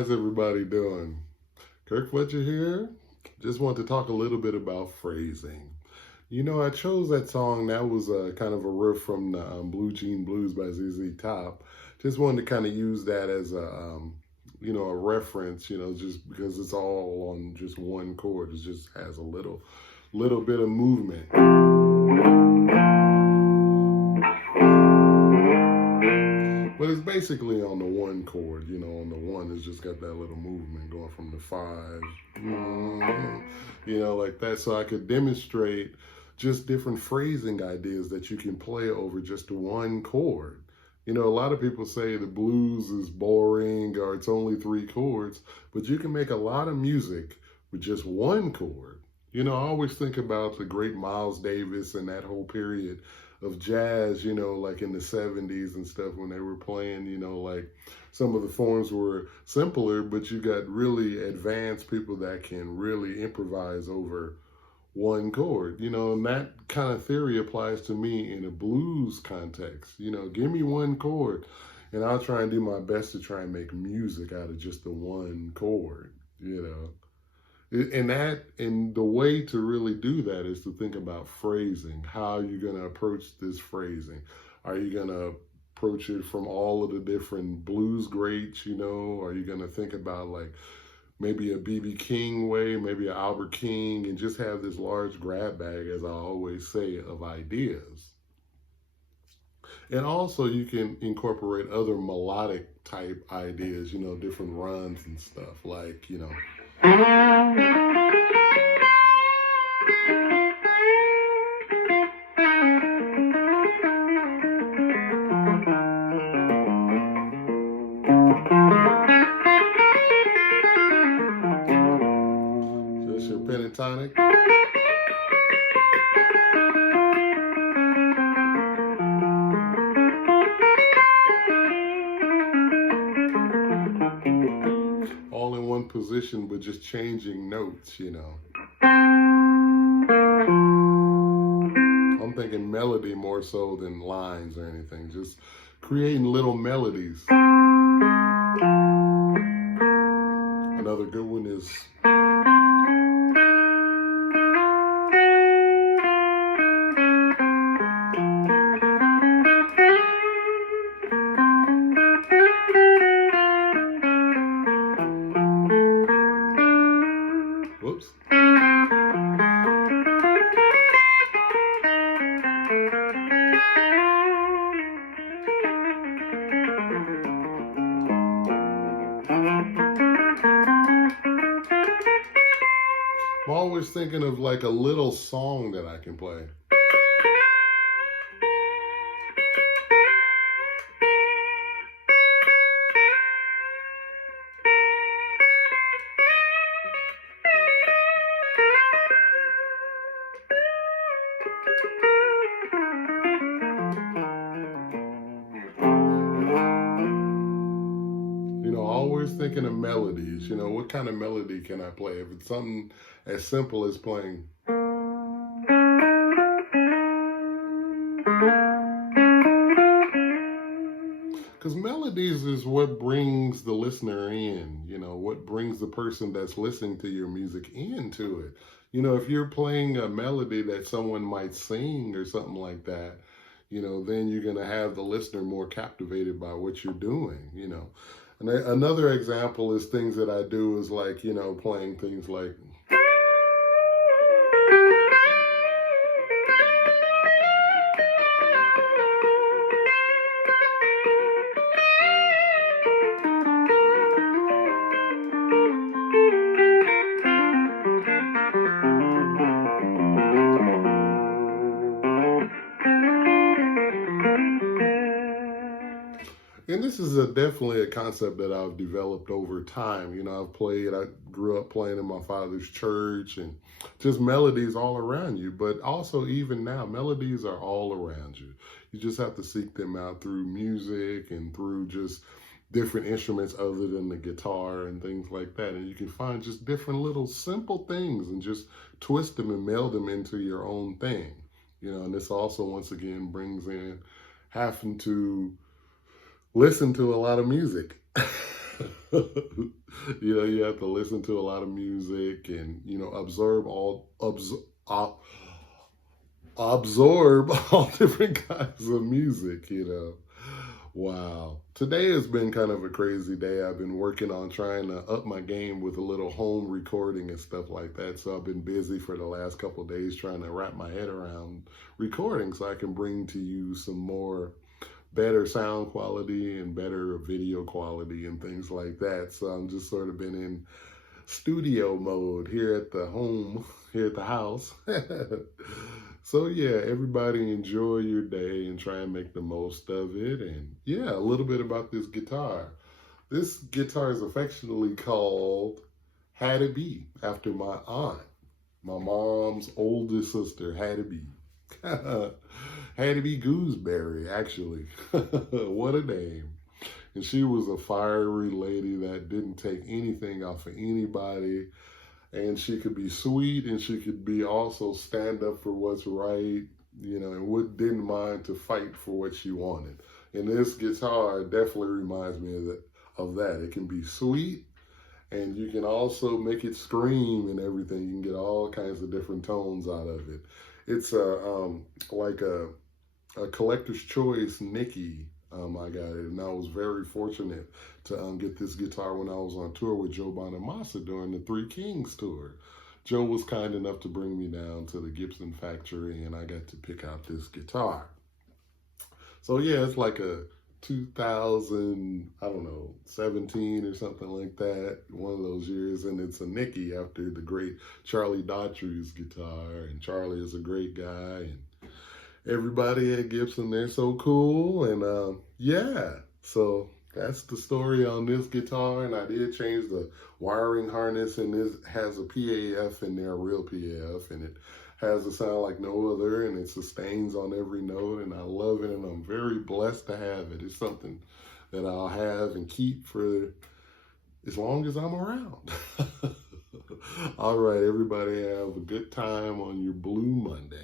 How's everybody doing? Kirk Fletcher here. Just want to talk a little bit about phrasing. I chose that song. That was kind of a riff from the Blue Jean Blues by ZZ Top. Just wanted to kind of use that as a reference, just because it's all on just one chord. It just has a little bit of movement. But it's basically on the one chord, on the one, it's just got that little movement going from the five, like that. So I could demonstrate just different phrasing ideas that you can play over just one chord. A lot of people say the blues is boring or it's only three chords, but you can make a lot of music with just one chord. I always think about the great Miles Davis and that whole period of jazz, like in the 70s and stuff when they were playing, like some of the forms were simpler, but you got really advanced people that can really improvise over one chord, and that kind of theory applies to me in a blues context. Give me one chord and I'll try and do my best to try and make music out of just the one chord, And the way to really do that is to think about phrasing. How are you going to approach this phrasing? Are you going to approach it from all of the different blues greats, Are you going to think about like maybe a B.B. King way, maybe an Albert King, and just have this large grab bag, as I always say, of ideas? And also you can incorporate other melodic type ideas, different runs and stuff like, Just your pentatonic. All in one position, but just changing notes, I'm thinking melody more so than lines or anything, just creating little melodies. Another good one is whoops. I'm always thinking of like a little song that I can play. Always thinking of melodies, what kind of melody can I play? If it's something as simple as playing. Because melodies is what brings the listener in, what brings the person that's listening to your music into it. If you're playing a melody that someone might sing or something like that, then you're going to have the listener more captivated by what you're doing, And another example is things that I do is like, playing things like. And this is definitely a concept that I've developed over time. I grew up playing in my father's church and just melodies all around you. But also even now, melodies are all around you. You just have to seek them out through music and through just different instruments other than the guitar and things like that. And you can find just different little simple things and just twist them and meld them into your own thing. And this also, once again, brings in having to listen to a lot of music. You have to listen to a lot of music and, absorb all different kinds of music. Wow. Today has been kind of a crazy day. I've been working on trying to up my game with a little home recording and stuff like that. So I've been busy for the last couple of days trying to wrap my head around recording so I can bring to you some more better sound quality and better video quality and things like that. So I'm just sort of been in studio mode here at the home, here at the house. So yeah, everybody enjoy your day and try and make the most of it. And yeah, a little bit about this guitar. This guitar is affectionately called Hattie B, after my aunt, my mom's oldest sister, Hattie B. Hattie B Gooseberry, actually. What a name. And she was a fiery lady that didn't take anything off of anybody. And she could be sweet and she could be also stand up for what's right, and didn't mind to fight for what she wanted. And this guitar definitely reminds me of that. It can be sweet and you can also make it scream and everything. You can get all kinds of different tones out of it. It's like a collector's choice Nicky. I got it, and I was very fortunate to get this guitar when I was on tour with Joe Bonamassa during the Three Kings tour. Joe was kind enough to bring me down to the Gibson factory, and I got to pick out this guitar. So yeah, it's like a 2000, I don't know, 17 or something like that, one of those years, and it's a Nicky after the great Charlie Daughtry's guitar, and Charlie is a great guy, and everybody at Gibson, they're so cool. And yeah, so that's the story on this guitar. And I did change the wiring harness, and this has a PAF in there, a real PAF, and it has a sound like no other, and it sustains on every note, and I love it, and I'm very blessed to have it. It's something that I'll have and keep for as long as I'm around. All right, everybody, have a good time on your Blue Monday.